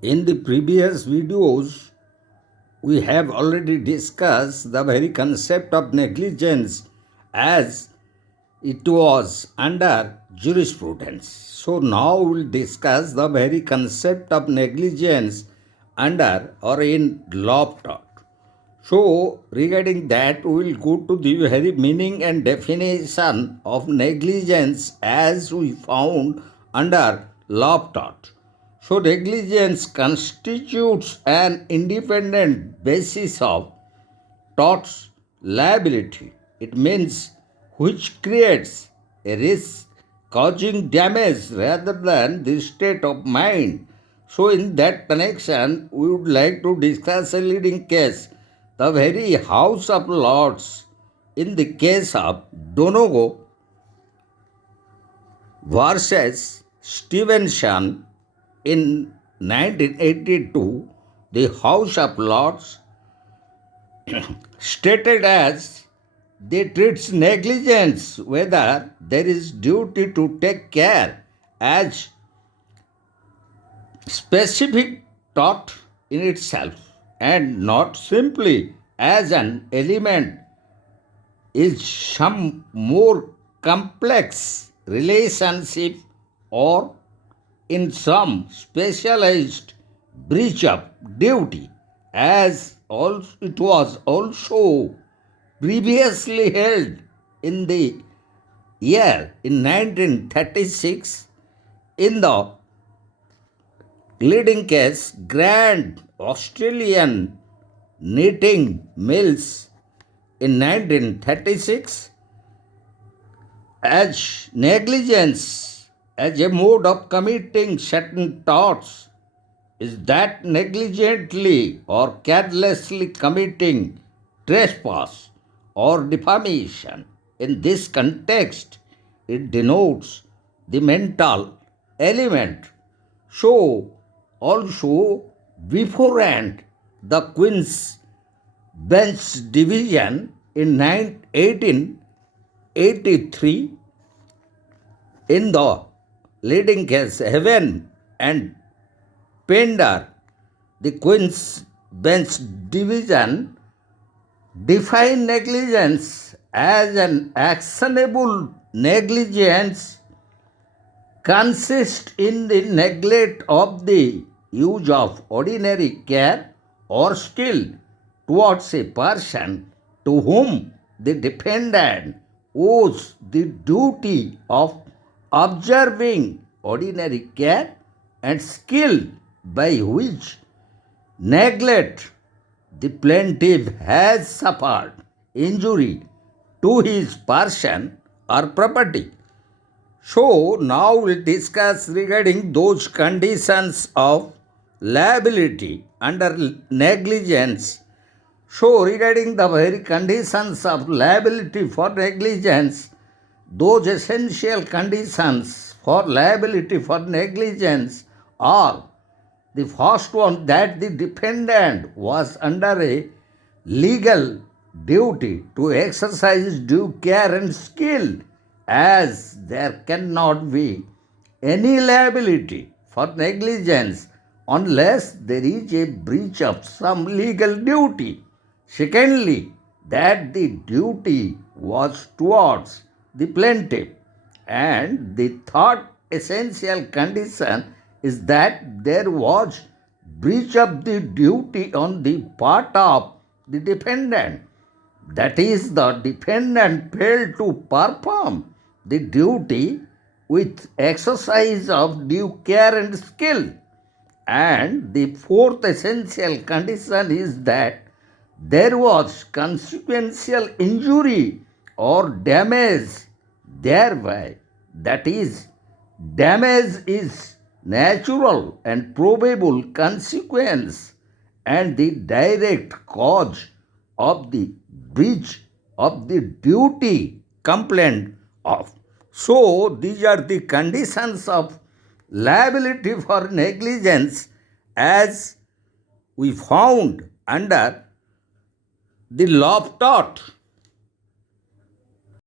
In the previous videos, we have already discussed the very concept of negligence as it was under jurisprudence. So now we will discuss the very concept of negligence under or in law of tort. So regarding that, we will go to the very meaning and definition of negligence as we found under law of tort. So negligence constitutes an independent basis of tort's liability. It means which creates a risk causing damage rather than the state of mind. So, in that connection, we would like to discuss a leading case, the very House of Lords, in the case of Donoghue versus Stevenson in 1982. The House of Lords stated as they treats negligence whether there is duty to take care as specific tort in itself and not simply as an element is some more complex relationship or in some specialized breach of duty as it was also previously held in the year in 1936 in the leading case Grand Australian Knitting Mills in 1936 as negligence as a mode of committing certain torts is that negligently or carelessly committing trespass or defamation. In this context, it denotes the mental element. So, also beforehand, the Queen's Bench Division in 1883 in the leading case Heaven and Pender, the Queen's Bench Division define negligence as an actionable negligence consists in the neglect of the use of ordinary care or skill towards a person to whom the defendant owes the duty of observing ordinary care and skill by which neglect the plaintiff has suffered injury to his person or property. So now we'll discuss regarding those conditions of liability under negligence. So regarding the very conditions of liability for negligence, those essential conditions for liability for negligence are the first one that the defendant was under a legal duty to exercise due care and skill, as there cannot be any liability for negligence unless there is a breach of some legal duty. Secondly, that the duty was towards the plaintiff. And the third essential condition is that there was breach of the duty on the part of the defendant. That is, the defendant failed to perform the duty with exercise of due care and skill. And the fourth essential condition is that there was consequential injury or damage thereby. That is, damage is natural and probable consequence and the direct cause of the breach of the duty complained of. So, these are the conditions of liability for negligence as we found under the law of tort.